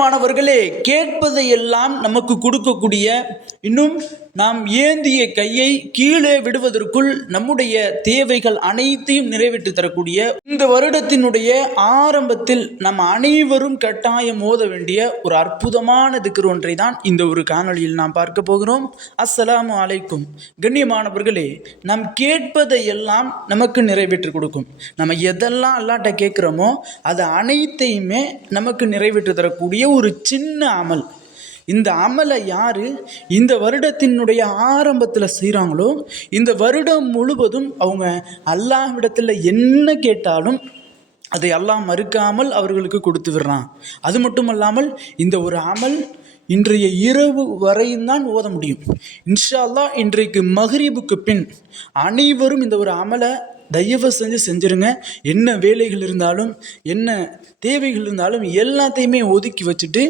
மாணவர்களே, கேட்பதையெல்லாம் நமக்கு கொடுக்கக்கூடிய, இன்னும் நாம் ஏந்திய கையை கீழே விடுவதற்குள் நம்முடைய தேவைகள் அனைத்தையும் நிறைவேற்றி தரக்கூடிய இந்த வருடத்தினுடைய ஆரம்பத்தில் நம் அனைவரும் கட்டாயம் ஓத வேண்டிய ஒரு அற்புதமான திக்ர் ஒன்றை தான் இந்த ஒரு காணொளியில் நாம் பார்க்க போகிறோம். அஸ்ஸலாமு அலைக்கும். கண்ணியமானவர்களே, நாம் கேட்பதையெல்லாம் நமக்கு நிறைவேற்றி கொடுக்கும். நம்ம எதெல்லாம் அல்லாஹ்ட்ட கேட்குறோமோ அது அனைத்தையுமே நமக்கு நிறைவேற்றி தரக்கூடிய ஒரு சின்ன அமல். இந்த அமலை யாரு இந்த வருடத்தினுடைய ஆரம்பத்தில் செய்கிறாங்களோ, இந்த வருடம் முழுவதும் அவங்க அல்லாஹ்விடத்தில் என்ன கேட்டாலும் அதை அல்லாஹ் மறுக்காமல் அவர்களுக்கு கொடுத்து விடுறான். அது மட்டுமல்லாமல் இந்த ஒரு அமல் இன்றைய இரவு வரையும் தான் ஓத முடியும். இன்ஷா அல்லாஹ் இன்றைக்கு மக்ரிபுக்கு பின் அனைவரும் இந்த ஒரு அமலை தயவு செஞ்சுருங்க. என்ன வேலைகள் இருந்தாலும், என்ன தேவைகள் இருந்தாலும் எல்லாத்தையுமே ஒதுக்கி வச்சுட்டு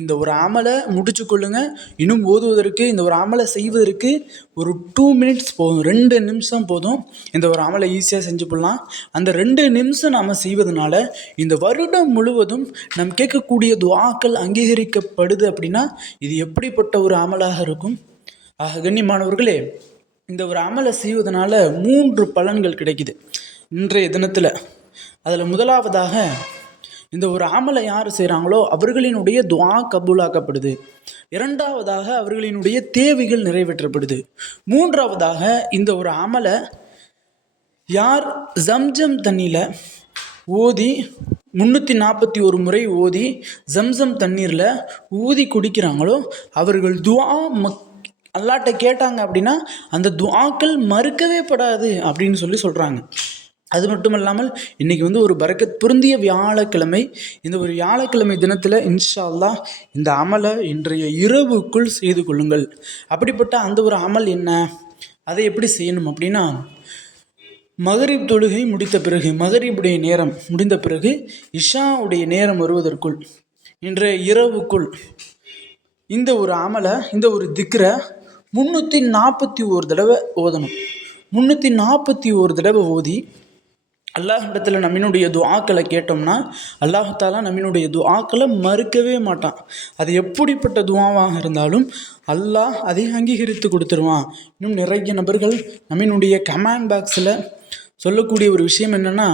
இந்த ஒரு அமலை முடிச்சு கொள்ளுங்க. இன்னும் ஓதுவதற்கு, இந்த ஒரு அமலை செய்வதற்கு ஒரு 2 மினிட்ஸ் போதும், 2 நிமிஷம் போதும். இந்த ஒரு அமலை ஈஸியாக செஞ்சு போடலாம். அந்த 2 நிமிஷம் நாம் செய்வதனால இந்த வருடம் முழுவதும் நம் கேட்கக்கூடிய துஆக்கள் அங்கீகரிக்கப்படுது. அப்படின்னா இது எப்படிப்பட்ட ஒரு அமலாக இருக்கும்? கண்ணியமானவர்களே, இந்த ஒரு அமலை செய்வதனால 3 பலன்கள் கிடைக்குது இன்றைய தினத்தில். அதில் முதலாவதாக, இந்த ஒரு அமலை யார் செய்கிறாங்களோ அவர்களினுடைய துஆ கபூலாக்கப்படுது. இரண்டாவதாக, அவர்களினுடைய தேவைகள் நிறைவேற்றப்படுது. மூன்றாவதாக, இந்த ஒரு அமலை யார் ஜம்ஜம் தண்ணியில் ஓதி 341 முறை ஓதி ஜம்சம் தண்ணீரில் ஊதி குடிக்கிறாங்களோ அவர்கள் துஆ அல்லாஹ்ட்ட கேட்டாங்க அப்படின்னா அந்த துஆக்கள் மறுக்கவே படாது அப்படின்னு சொல்கிறாங்க. அது மட்டும் இல்லாமல் இன்றைக்கி ஒரு பரக்கத் பொருந்திய வியாழக்கிழமை. இந்த ஒரு வியாழக்கிழமை தினத்தில் இன்ஷா அல்லாஹ் இந்த அமலை இன்றைய இரவுக்குள் செய்து கொள்ளுங்கள். அப்படிப்பட்ட அந்த ஒரு அமல் என்ன, அதை எப்படி செய்யணும் அப்படின்னா, மகரிப் தொழுகை முடித்த பிறகு, மகரிபுடைய நேரம் முடிந்த பிறகு இஷாவுடைய நேரம் வருவதற்குள் இன்றைய இரவுக்குள் இந்த ஒரு அமலை, இந்த ஒரு திக்ரை 341 தடவை ஓதணும். 341 தடவை ஓதி அல்லாஹ்விடத்தில் நம்மினுடைய துஆக்களை கேட்டோம்னா அல்லாஹ் தஆலா நம்மினுடைய துஆக்களை மறுக்கவே மாட்டான். அது எப்படிப்பட்ட துஆவாக இருந்தாலும் அல்லாஹ் அதை அங்கீகரித்து கொடுத்துருவான். இன்னும் நிறைய நபர்கள் நம்மினுடைய கமெண்ட் பாக்ஸில் சொல்லக்கூடிய ஒரு விஷயம் என்னென்னா,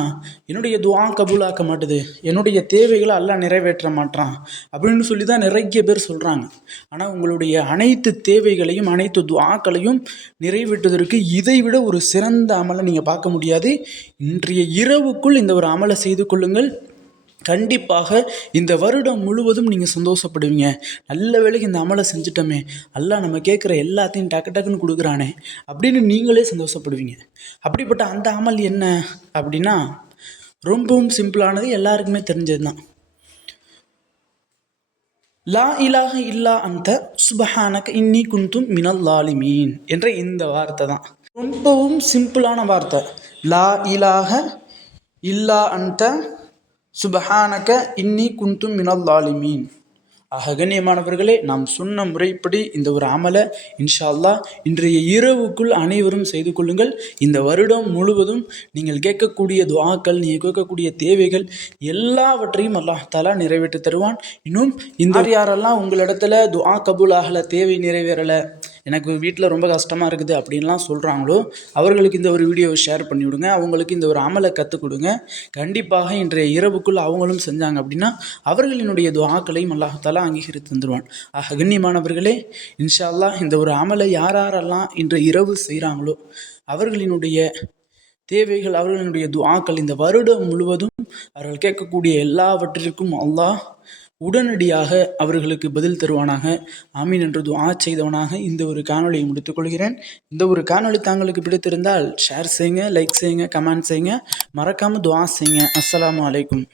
என்னுடைய துஆ கபூலாக்க மாட்டுது, என்னுடைய தேவைகளை அல்லாஹ் நிறைவேற்ற மாட்டான் அப்படின்னு சொல்லி தான் நிறைய பேர் சொல்கிறாங்க. ஆனால் உங்களுடைய அனைத்து தேவைகளையும், அனைத்து துஆக்களையும் நிறைவேற்றுவதற்கு இதை விட ஒரு சிறந்த அமலை நீங்கள் பார்க்க முடியாது. இன்றைய இரவுக்குள் இந்த ஒரு அமலை செய்து கொள்ளுங்கள். கண்டிப்பாக இந்த வருடம் முழுவதும் நீங்கள் சந்தோஷப்படுவீங்க. நல்ல வேளைக்கு இந்த அமலை செஞ்சிட்டோமே, அல்லாஹ் நம்ம கேட்குற எல்லாத்தையும் டக்குன்னு கொடுக்குறானே அப்படின்னு நீங்களே சந்தோஷப்படுவீங்க. அப்படிப்பட்ட அந்த அமல் என்ன அப்படின்னா, ரொம்பவும் சிம்பிளானது, எல்லாருக்குமே தெரிஞ்சது தான். லா இலாஹ இல்லா அன்த சுபஹானக இன்னி குன்து மினல் லாலிமீன் என்ற இந்த வார்த்தை தான். ரொம்பவும் சிம்பிளான வார்த்தை. லா இலாஹ இல்லா அன்த சுபஹானக இன்னி குன்து மினல் லாலிமீன். கண்ணியமானவர்களே, நாம் சொன்ன முறைப்படி இந்த ஒரு அமலை இன்ஷா அல்லாஹ் இன்றைய இரவுக்குள் அனைவரும் செய்து கொள்ளுங்கள். இந்த வருடம் முழுவதும் நீங்கள் கேட்கக்கூடிய துஆக்கள், நீங்கள் கேட்கக்கூடிய தேவைகள் எல்லாவற்றையும் அல்லாஹ் தஆலா நிறைவேற்றி தருவான். இன்னும் இந்த யாரெல்லாம் உங்களிடத்துல துஆ கபூல் ஆகலை, தேவை நிறைவேறலை, எனக்கு வீட்டில் ரொம்ப கஷ்டமாக இருக்குது அப்படின்லாம் சொல்கிறாங்களோ அவர்களுக்கு இந்த ஒரு வீடியோவை ஷேர் பண்ணிவிடுங்க. அவங்களுக்கு இந்த ஒரு அமலை கற்றுக் கொடுங்க. கண்டிப்பாக இன்றைய இரவுக்குள் அவங்களும் செஞ்சாங்க அப்படின்னா அவர்களினுடைய துஆக்களையும் அல்லாஹ் தஆலா அங்கீகரித்து தந்துடுவான். கண்ணியமானவர்களே, இன்ஷா அல்லாஹ் இந்த ஒரு அமலை யாரெல்லாம் இன்று இரவு செய்கிறாங்களோ அவர்களினுடைய தேவைகள், அவர்களினுடைய துஆக்கள் இந்த வருடம் முழுவதும் அவர்கள் கேட்கக்கூடிய எல்லாவற்றிற்கும் அல்லாஹ் உடனடியாக அவர்களுக்கு பதில் தருவானாக. ஆமீன் என்று துஆ செய்தவனாக இந்த ஒரு காணொலியை முடித்துக்கொள்கிறேன். இந்த ஒரு காணொலி தாங்களுக்கு பிடித்திருந்தால் ஷேர் செய்யுங்க, லைக் செய்யுங்க, கமெண்ட் செய்யுங்க, மறக்காமல் துஆ செய்யுங்க. அஸ்ஸலாமு அலைக்கும்.